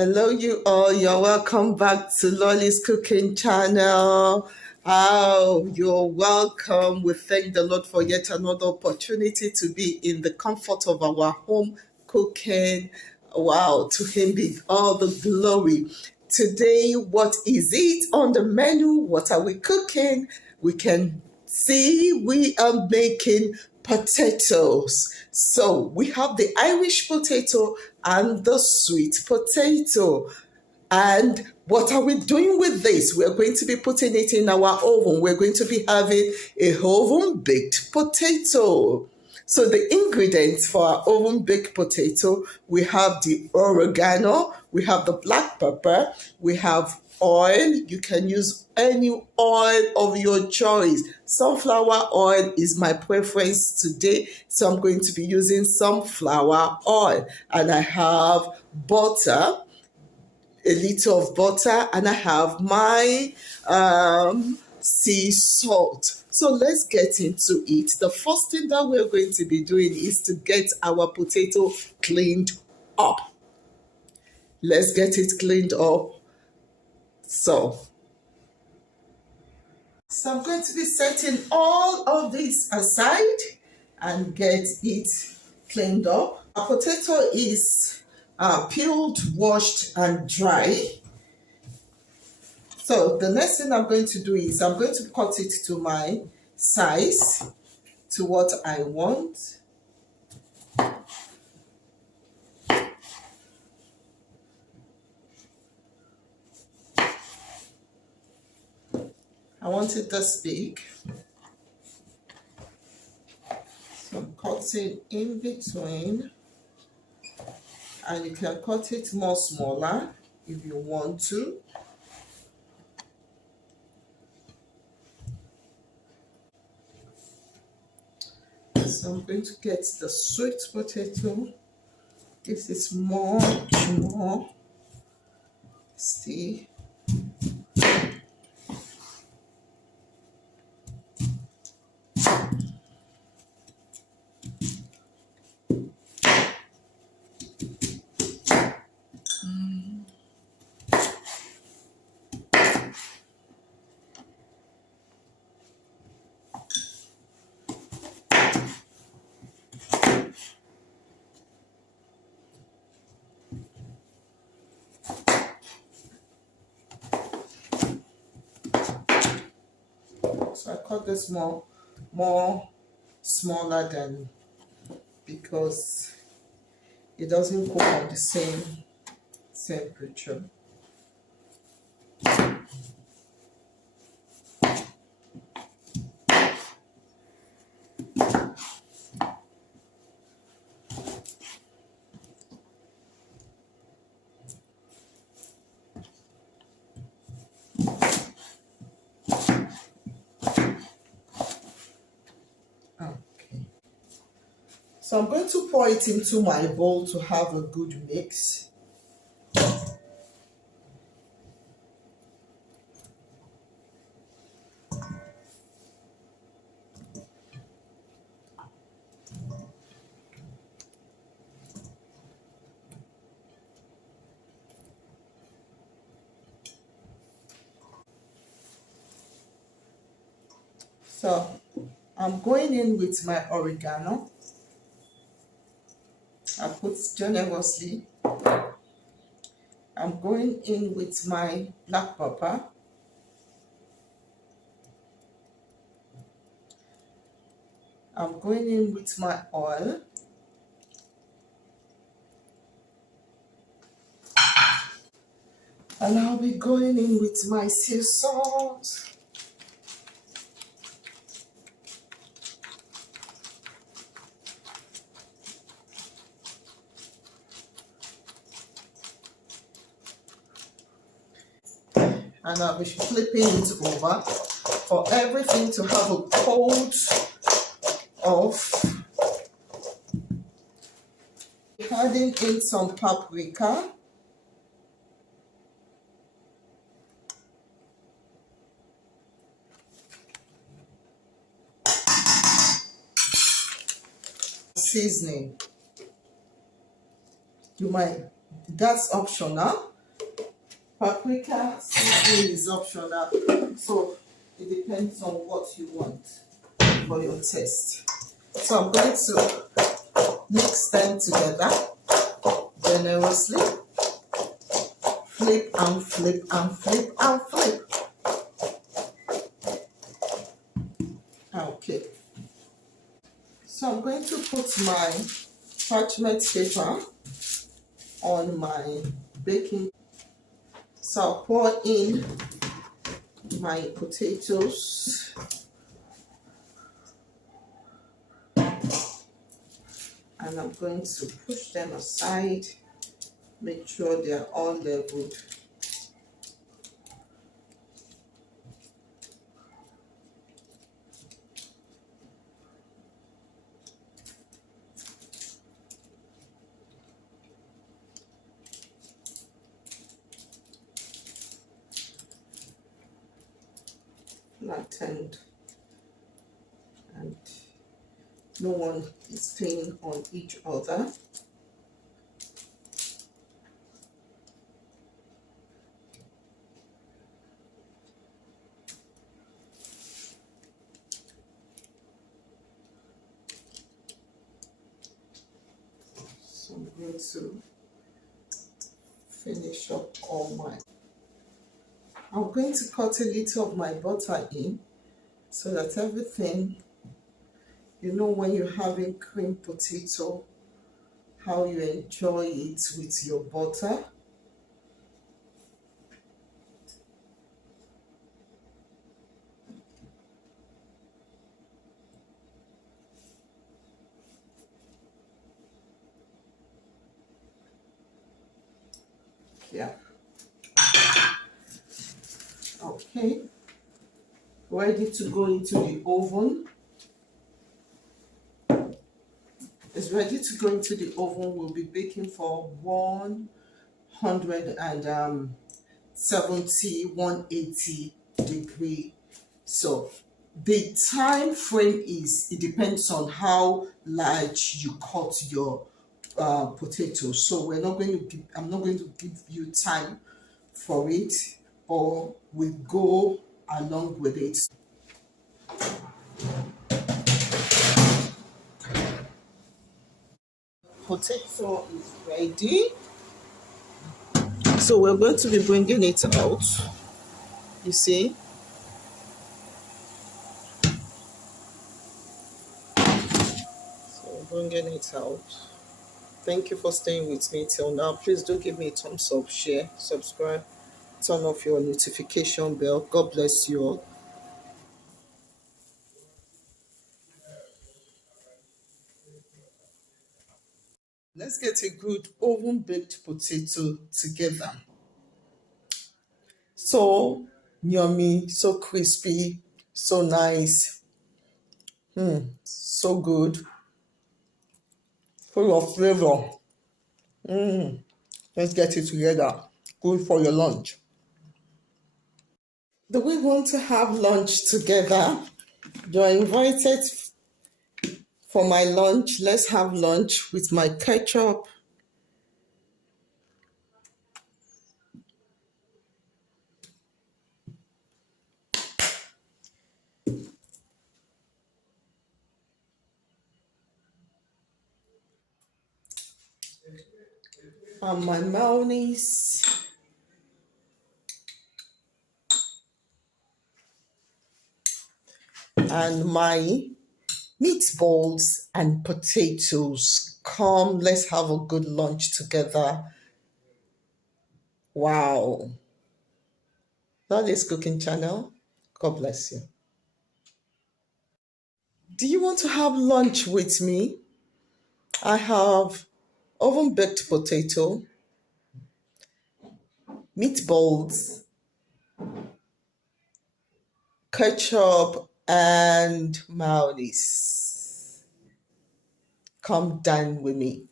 Hello, you all. You're welcome back to Lolly's Cooking Channel. Oh, you're welcome. We thank the Lord for yet another opportunity to be in the comfort of our home cooking. Wow, to Him be all the glory. Today, what is it on the menu? What are we cooking? We can see we are making potatoes. So we have the Irish potato and the sweet potato. And what are we doing with this? We're going to be putting it in our oven. We're going to be having a oven baked potato. So the ingredients for our oven baked potato, we have the oregano, we have the black pepper, we have oil. You can use any oil of your choice. Sunflower oil is my preference today, so I'm going to be using sunflower oil. And I have butter, a little of butter, and I have my sea salt. So let's get into it. The first thing that we're going to be doing is to get our potato cleaned up. Let's get it cleaned up. So I'm going to be setting all of this aside and get it cleaned up. Our potato is peeled, washed, and dry. So the next thing I'm going to do is I'm going to cut it to my size, to what I want. I want it this big. So I'm cutting in between, and you can cut it more smaller if you want to. So I'm going to get the sweet potato. This is much more. See? So I cut this more smaller than, because it doesn't cook on the same temperature. Okay. So I'm going to pour it into my bowl to have a good mix. So I'm going in with my oregano. I put generously. I'm going in with my black pepper. I'm going in with my oil. And I'll be going in with my sea salt. And I'll be flipping it over for everything to have a coat of. Adding in some paprika. Seasoning. You might That's optional. Paprika seasoning is optional. So it depends on what you want for your taste. So I'm going to mix them together generously. Flip and flip and flip and flip. Okay. So I'm going to put my parchment paper on my baking. So I'll pour in my potatoes and I'm going to push them aside, make sure they are all leveled. Flattened, and no one is staying on each other. So I'm going to finish up all my. I'm going to cut a little of my butter in so that everything, when you're having cream potato, how you enjoy it with your butter. Yeah. Okay. Ready to go into the oven. It's ready to go into the oven. We'll be baking for 170, 180 degree. So the time frame it depends on how large you cut your potatoes. So I'm not going to give you time for it, or we go along with it. Potato is ready. So we're going to be bringing it out. You see, so we're bringing it out. Thank you for staying with me till now. Please do give me a thumbs up, share, subscribe, turn off your notification bell. God bless you all. Let's get a good oven baked potato together. So yummy, so crispy, so nice, so good, full of flavor. Let's get it together. Good for your lunch. Do we want to have lunch together? You're invited for my lunch. Let's have lunch with my ketchup and my mayonnaise and my meatballs and potatoes. Come, let's have a good lunch together. Wow. That is Cooking Channel. God bless you. Do you want to have lunch with me? I have oven baked potato, meatballs, ketchup, and mayonnaise. Come dine with me.